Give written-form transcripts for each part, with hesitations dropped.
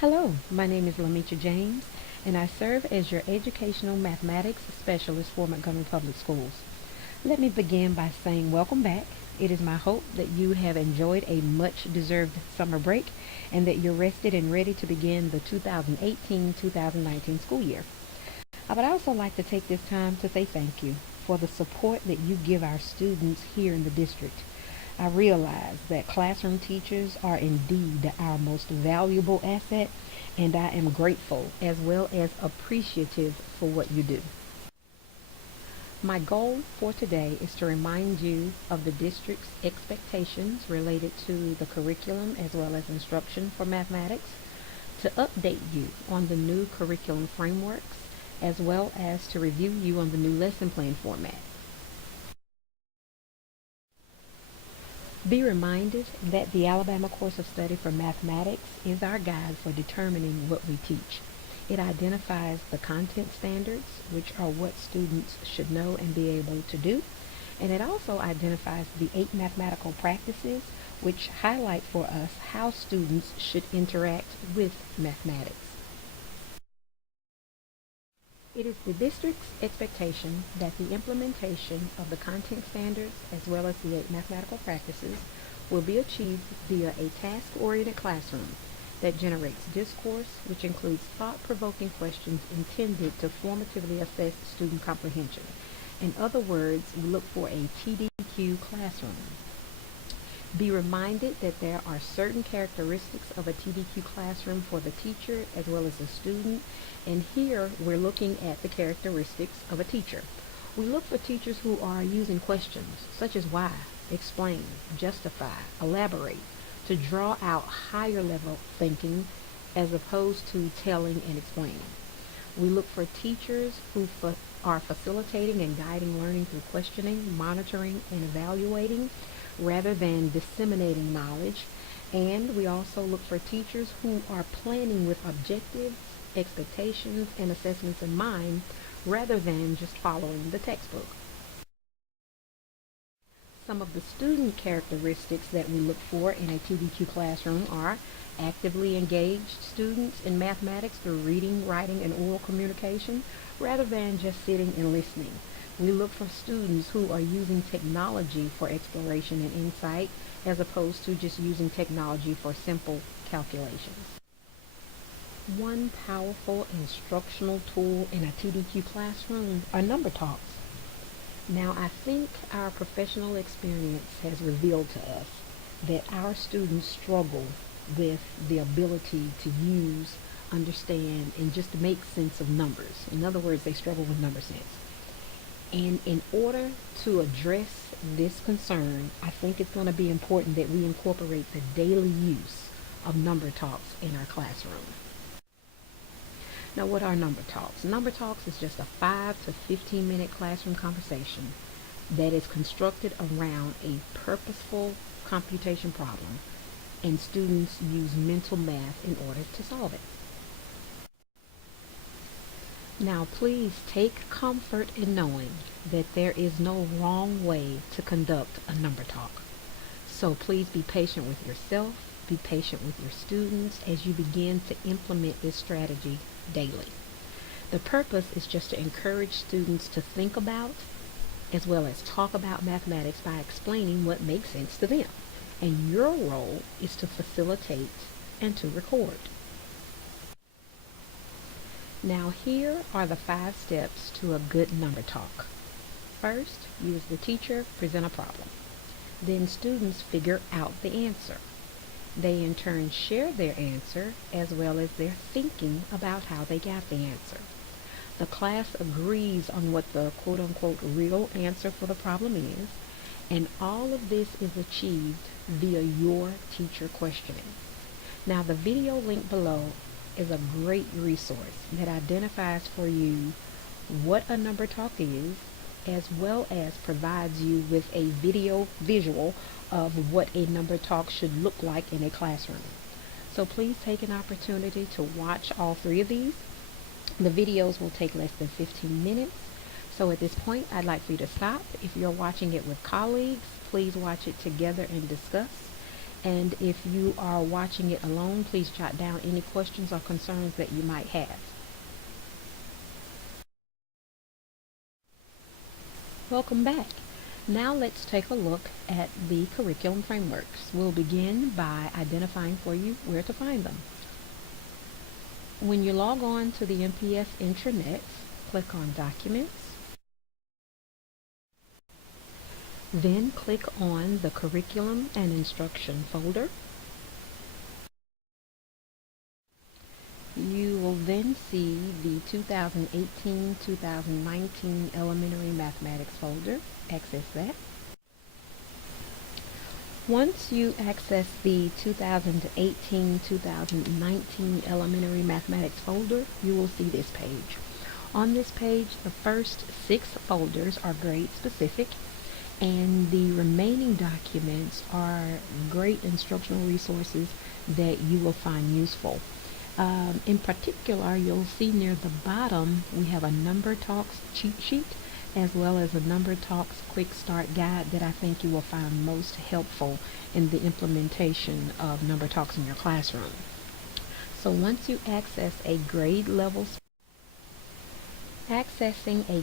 Hello, my name is Lamicha James, and I serve as your educational mathematics specialist for Montgomery Public Schools. Let me begin by saying welcome back. It is my hope that you have enjoyed a much deserved summer break and that you're rested and ready to begin the 2018-2019 school year. I would also like to take this time to say thank you for the support that you give our students here in the district. I realize that classroom teachers are indeed our most valuable asset, and I am grateful as well as appreciative for what you do. My goal for today is to remind you of the district's expectations related to the curriculum as well as instruction for mathematics, to update you on the new curriculum frameworks, as well as to review you on the new lesson plan format. Be reminded that the Alabama Course of Study for Mathematics is our guide for determining what we teach. It identifies the content standards, which are what students should know and be able to do, and it also identifies the 8 mathematical practices, which highlight for us how students should interact with mathematics. It is the district's expectation that the implementation of the content standards as well as the 8 mathematical practices will be achieved via a task-oriented classroom that generates discourse, which includes thought-provoking questions intended to formatively assess student comprehension. In other words, we look for a TDQ classroom. Be reminded that there are certain characteristics of a TDQ classroom for the teacher as well as the student, and here we're looking at the characteristics of a teacher. We look for teachers who are using questions such as why, explain, justify, elaborate, to draw out higher level thinking as opposed to telling and explaining. We look for teachers who are facilitating and guiding learning through questioning, monitoring, and evaluating rather than disseminating knowledge. And we also look for teachers who are planning with objectives, expectations, and assessments in mind rather than just following the textbook. Some of the student characteristics that we look for in a TDQ classroom are actively engaged students in mathematics through reading, writing, and oral communication rather than just sitting and listening. We look for students who are using technology for exploration and insight as opposed to just using technology for simple calculations. One powerful instructional tool in a TDQ classroom are number talks. Now, I think our professional experience has revealed to us that our students struggle with the ability to use, understand, and just make sense of numbers. In other words, they struggle with number sense. And in order to address this concern, I think it's going to be important that we incorporate the daily use of number talks in our classroom. Now, what are number talks? Number talks is just a 5 to 15-minute classroom conversation that is constructed around a purposeful computation problem, and students use mental math in order to solve it. Now, please take comfort in knowing that there is no wrong way to conduct a number talk. So please be patient with yourself, be patient with your students as you begin to implement this strategy daily. The purpose is just to encourage students to think about as well as talk about mathematics by explaining what makes sense to them. And your role is to facilitate and to record. Now, here are the 5 steps to a good number talk. First, you as the teacher present a problem. Then students figure out the answer. They in turn share their answer as well as their thinking about how they got the answer. The class agrees on what the quote-unquote real answer for the problem is, and all of this is achieved via your teacher questioning. Now, the video link below is a great resource that identifies for you what a number talk is, as well as provides you with a visual of what a number talk should look like in a classroom. So please take an opportunity to watch all 3 of these. The videos will take less than 15 minutes. So at this point, I'd like for you to stop. If you're watching it with colleagues, please watch it together and discuss. And if you are watching it alone, please jot down any questions or concerns that you might have. Welcome back. Now let's take a look at the curriculum frameworks. We'll begin by identifying for you where to find them. When you log on to the MPS intranet, click on Documents, then click on the Curriculum and Instruction folder. You will then see the 2018-2019 Elementary Mathematics folder. Access that. Once you access the 2018-2019 Elementary Mathematics folder, you will see this page. On this page, the first 6 folders are grade specific, and the remaining documents are great instructional resources that you will find useful. In particular, you'll see near the bottom we have a Number Talks cheat sheet as well as a Number Talks quick start guide that I think you will find most helpful in the implementation of Number Talks in your classroom. So once you accessing a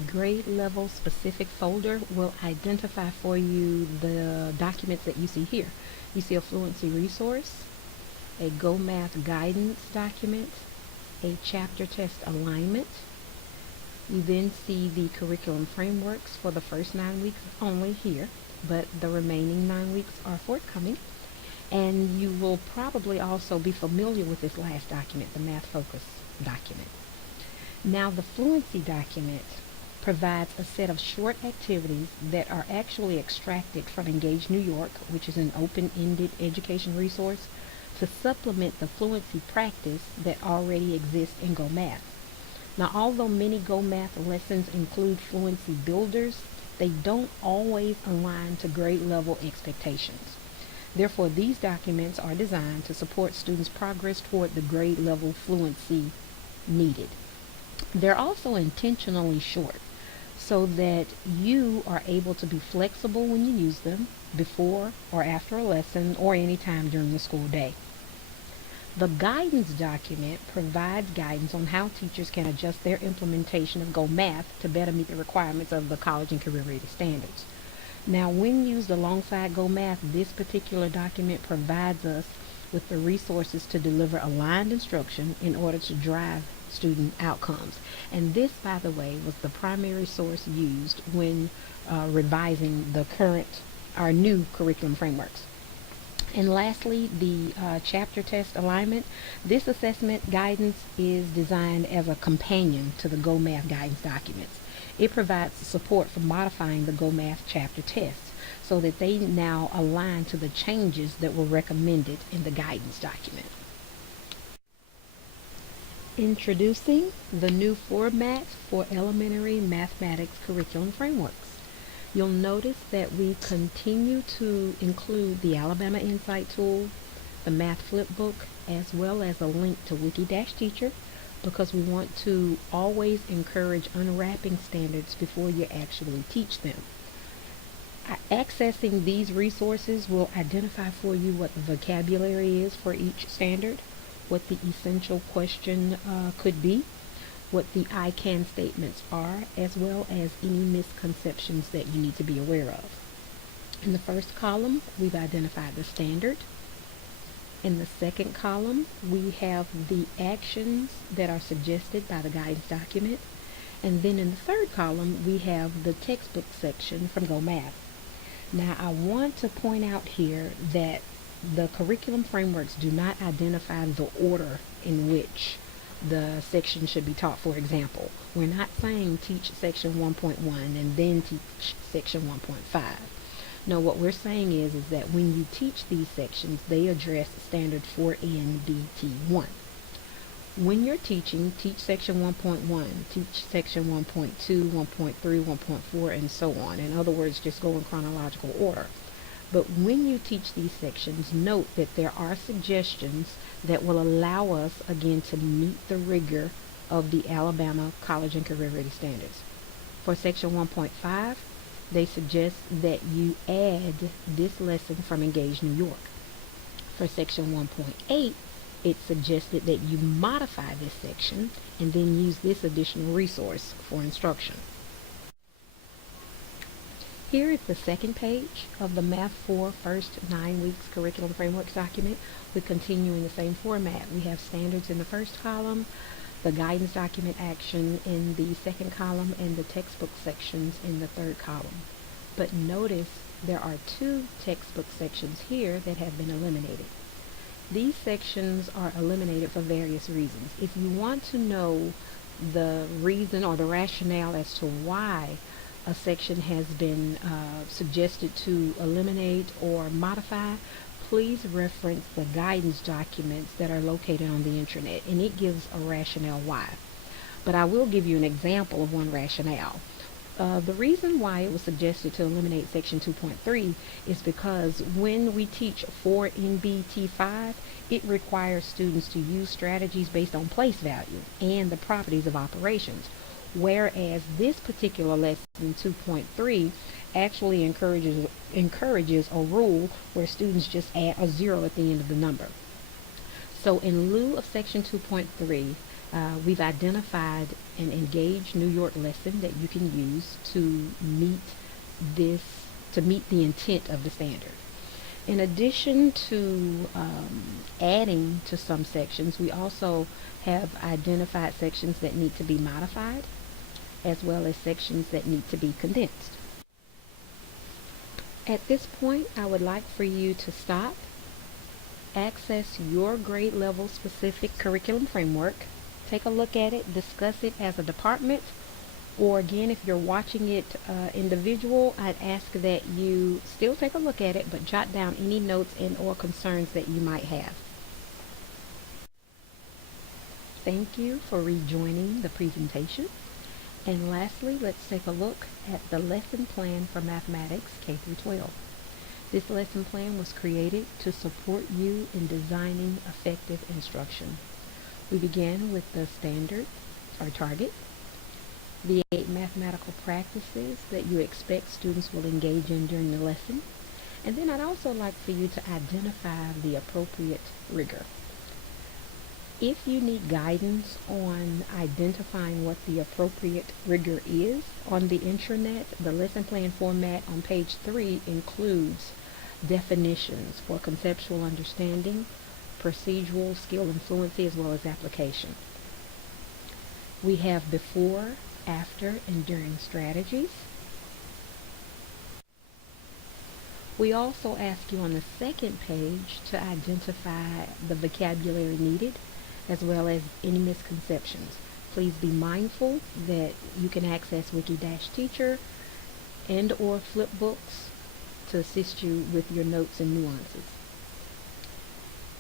grade level specific folder will identify for you the documents that you see here. You see a fluency resource, a Go Math guidance document, a chapter test alignment. You then see the curriculum frameworks for the first 9 weeks only here, but the remaining 9 weeks are forthcoming. And you will probably also be familiar with this last document, the Math Focus document. Now the fluency document provides a set of short activities that are actually extracted from Engage New York, which is an open-ended education resource to supplement the fluency practice that already exists in Go Math. Now, although many Go Math lessons include fluency builders, they don't always align to grade level expectations. Therefore, these documents are designed to support students' progress toward the grade level fluency needed. They're also intentionally short so that you are able to be flexible when you use them before or after a lesson or any time during the school day. The guidance document provides guidance on how teachers can adjust their implementation of Go Math to better meet the requirements of the college and career ready standards. Now, when used alongside Go Math, this particular document provides us with the resources to deliver aligned instruction in order to drive student outcomes. And this, by the way, was the primary source used when revising our new curriculum frameworks. And lastly, the chapter test alignment. This assessment guidance is designed as a companion to the Go Math guidance documents. It provides support for modifying the Go Math chapter tests so that they now align to the changes that were recommended in the guidance document. Introducing the new format for elementary mathematics curriculum frameworks. You'll notice that we continue to include the Alabama Insight tool, the Math Flipbook, as well as a link to Wiki-Teacher because we want to always encourage unwrapping standards before you actually teach them. Accessing these resources will identify for you what the vocabulary is for each standard, what the essential question could be, what the I can statements are, as well as any misconceptions that you need to be aware of. In the first column, we've identified the standard. In the second column, we have the actions that are suggested by the guidance document. And then in the third column, we have the textbook section from Go Math. Now, I want to point out here that the curriculum frameworks do not identify the order in which the section should be taught. For example, we're not saying teach section 1.1 and then teach section 1.5. No, what we're saying is that when you teach these sections, they address standard 4NBT1. When you're teaching, teach section 1.1, teach section 1.2, 1.3, 1.4, and so on. In other words, just go in chronological order. But when you teach these sections, note that there are suggestions that will allow us, again, to meet the rigor of the Alabama College and Career Ready Standards. For section 1.5, they suggest that you add this lesson from Engage New York. For section 1.8, it suggested that you modify this section and then use this additional resource for instruction. Here is the second page of the Math 4 First 9 Weeks Curriculum Frameworks document. We continue in the same format. We have standards in the first column, the guidance document action in the second column, and the textbook sections in the third column. But notice there are two textbook sections here that have been eliminated. These sections are eliminated for various reasons. If you want to know the reason or the rationale as to why a section has been suggested to eliminate or modify, please reference the guidance documents that are located on the intranet, and it gives a rationale why. But I will give you an example of one rationale. The reason why it was suggested to eliminate section 2.3 is because when we teach 4NBT5, it requires students to use strategies based on place value and the properties of operations, whereas this particular lesson 2.3 actually encourages a rule where students just add a 0 at the end of the number. So in lieu of section 2.3, we've identified an engaged New York lesson that you can use to meet the intent of the standard. In addition to adding to some sections, we also have identified sections that need to be modified, as well as sections that need to be condensed. At this point, I would like for you to stop, access your grade level specific curriculum framework, take a look at it, discuss it as a department, or again, if you're watching it individual, I'd ask that you still take a look at it, but jot down any notes and or concerns that you might have. Thank you for rejoining the presentation. And lastly, let's take a look at the lesson plan for mathematics K through 12. This lesson plan was created to support you in designing effective instruction. We began with the standard or target, the 8 mathematical practices that you expect students will engage in during the lesson, and then I'd also like for you to identify the appropriate rigor. If you need guidance on identifying what the appropriate rigor is on the intranet, the lesson plan format on page 3 includes definitions for conceptual understanding, procedural skill and fluency, as well as application. We have before, after, and during strategies. We also ask you on the second page to identify the vocabulary needed, as well as any misconceptions. Please be mindful that you can access Wiki-Teacher and or flipbooks to assist you with your notes and nuances.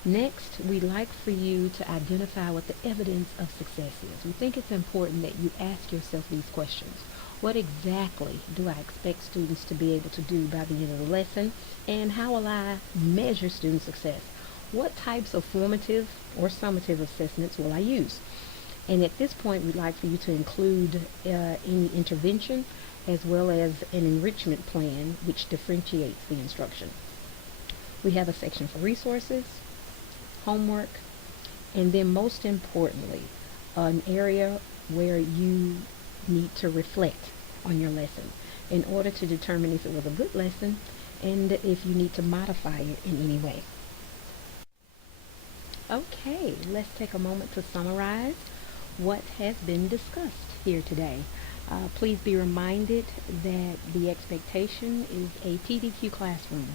Next, we'd like for you to identify what the evidence of success is. We think it's important that you ask yourself these questions. What exactly do I expect students to be able to do by the end of the lesson? And how will I measure student success? What types of formative or summative assessments will I use? And at this point, we'd like for you to include any intervention as well as an enrichment plan which differentiates the instruction. We have a section for resources, homework, and then most importantly, an area where you need to reflect on your lesson in order to determine if it was a good lesson and if you need to modify it in any way. Okay, let's take a moment to summarize what has been discussed here today. Please be reminded that the expectation is a TDQ classroom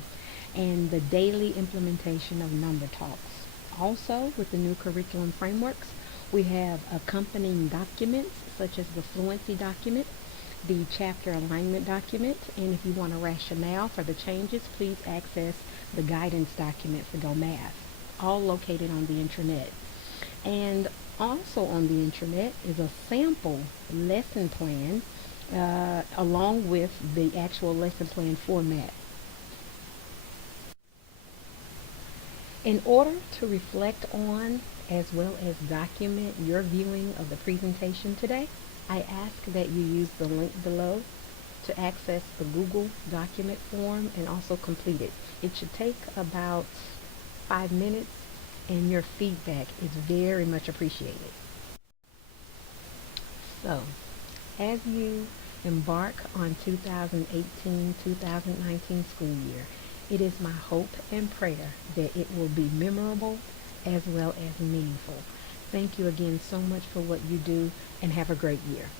and the daily implementation of number talks. Also, with the new curriculum frameworks, we have accompanying documents such as the fluency document, the chapter alignment document, and if you want a rationale for the changes, please access the guidance document for Go Math, all located on the intranet. And also on the intranet is a sample lesson plan along with the actual lesson plan format. In order to reflect on as well as document your viewing of the presentation today, I ask that you use the link below to access the Google document form and also complete it. It should take about 5 minutes, and your feedback is very much appreciated. So, as you embark on 2018-2019 school year, it is my hope and prayer that it will be memorable as well as meaningful. Thank you again so much for what you do, and have a great year.